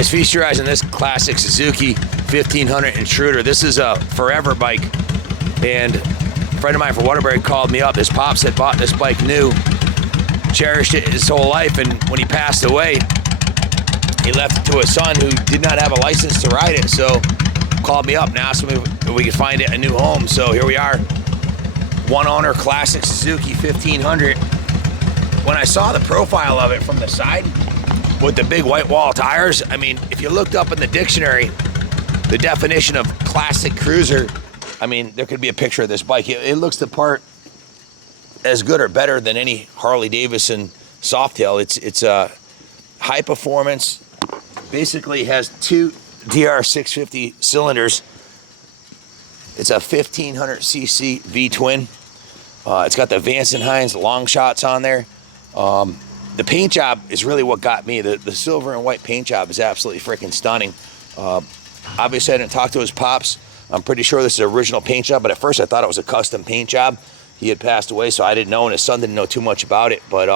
guys, feast your eyes on this classic Suzuki 1500 Intruder. This is a forever bike, and a friend of mine from Waterbury called me up. His pops had bought this bike new, cherished it his whole life, and when he passed away, he left it to his son who did not have a license to ride it, so called me up and asked me if we could find it a new home. So here we are, one owner classic Suzuki 1500. When I saw the profile of it from the side with the big white wall tires, I mean, if you looked up in the dictionary the definition of classic cruiser, I mean, there could be a picture of this bike. It looks the part as good or better than any Harley Davidson Softail. It's a high performance, basically has two DR650 cylinders. It's a 1500cc V-twin. It's got the Vance & Hines long shots on there. The paint job is really what got me. The silver and white paint job is absolutely freaking stunning. Obviously, I didn't talk to his pops. I'm pretty sure this is an original paint job, but at first I thought it was a custom paint job. He had passed away, so I didn't know, and his son didn't know too much about it, but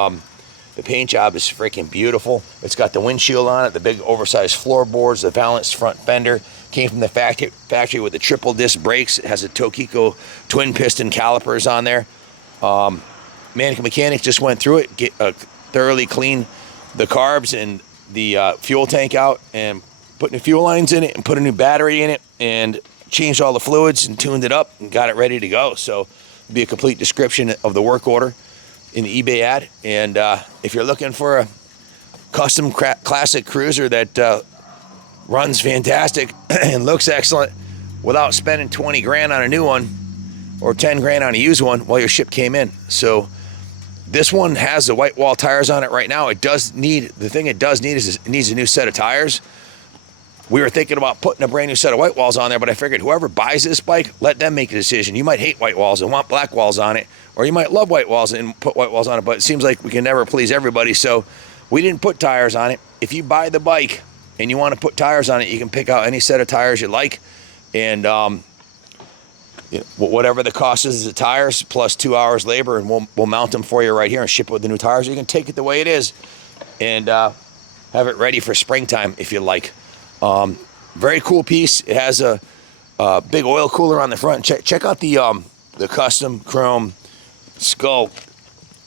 the paint job is freaking beautiful. It's got the windshield on it, the big oversized floorboards, the balanced front fender. Came from the factory with the triple disc brakes. It has a Tokiko twin piston calipers on there. Mechanics just went through it, thoroughly cleaned the carbs and the fuel tank out, and put new fuel lines in it, and put a new battery in it, and changed all the fluids and tuned it up and got it ready to go. So it'll be a complete description of the work order in the eBay ad. And if you're looking for a custom classic cruiser that runs fantastic and looks excellent without spending 20 grand on a new one or 10 grand on a used one, well, your ship came in. So this one has the white wall tires on it right now. It does need, the thing it does need is it needs a new set of tires. We were thinking about putting a brand new set of white walls on there, but I figured whoever buys this bike, let them make a decision. You might hate white walls and want black walls on it, or you might love white walls and put white walls on it, but it seems like we can never please everybody, so we didn't put tires on it. If you buy the bike and you want to put tires on it, you can pick out any set of tires you like, and you know, whatever the cost is the tires plus 2 hours labor, and we'll mount them for you right here and ship it with the new tires. You can take it the way it is and have it ready for springtime if you like. Very cool piece. It has a big oil cooler on the front. Check out the custom chrome skull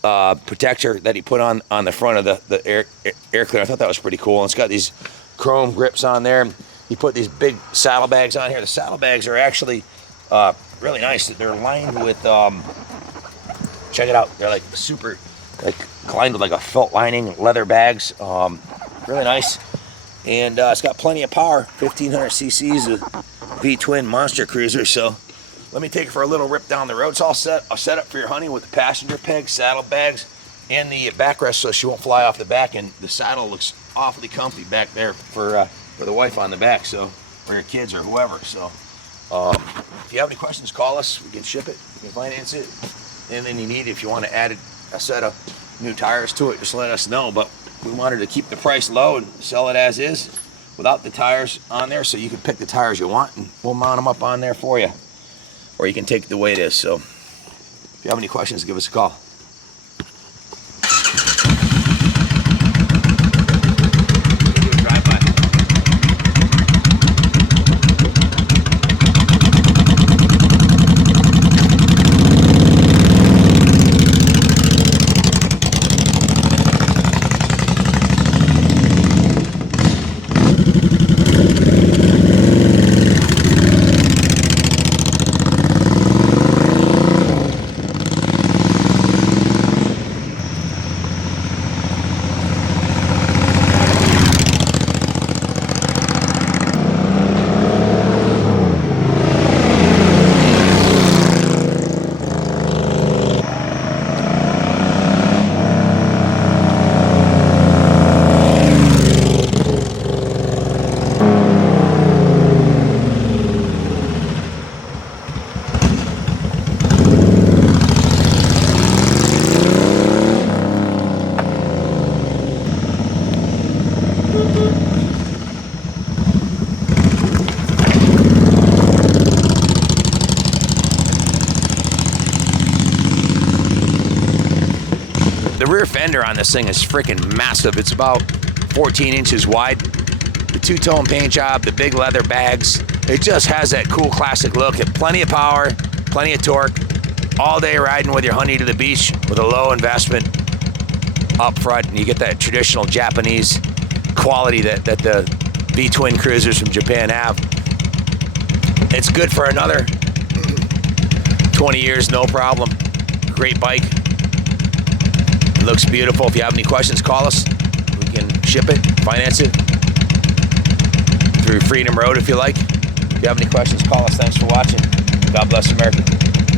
protector that he put on the front of the air cleaner. I thought that was pretty cool. And it's got these chrome grips on there. He put these big saddlebags on here. The saddlebags are actually really nice. They're lined with check it out. They're like super, like lined with like a felt lining, leather bags. Really nice. And it's got plenty of power, 1500 cc's of V-twin monster cruiser. So let me take it for a little rip down the road. It's all set up for your honey with the passenger pegs, saddlebags, and the backrest so she won't fly off the back. And the saddle looks awfully comfy back there for the wife on the back, so, or your kids or whoever. So if you have any questions, call us. We can ship it, we can finance it. Anything you need, if you want to add a set of new tires to it, just let us know. But we wanted to keep the price low and sell it as is without the tires on there, so you can pick the tires you want and we'll mount them up on there for you, or you can take it the way it is. So if you have any questions, give us a call. The rear fender on this thing is freaking massive. It's about 14 inches wide. The two-tone paint job, the big leather bags. It just has that cool classic look. Plenty of power, plenty of torque. All day riding with your honey to the beach with a low investment up front, and you get that traditional Japanese quality that the V-twin cruisers from Japan have. It's good for another 20 years, no problem. Great bike. It looks beautiful. If you have any questions, call us. We can ship it, finance it through Freedom Road if you like. If you have any questions, call us. Thanks for watching. God bless America.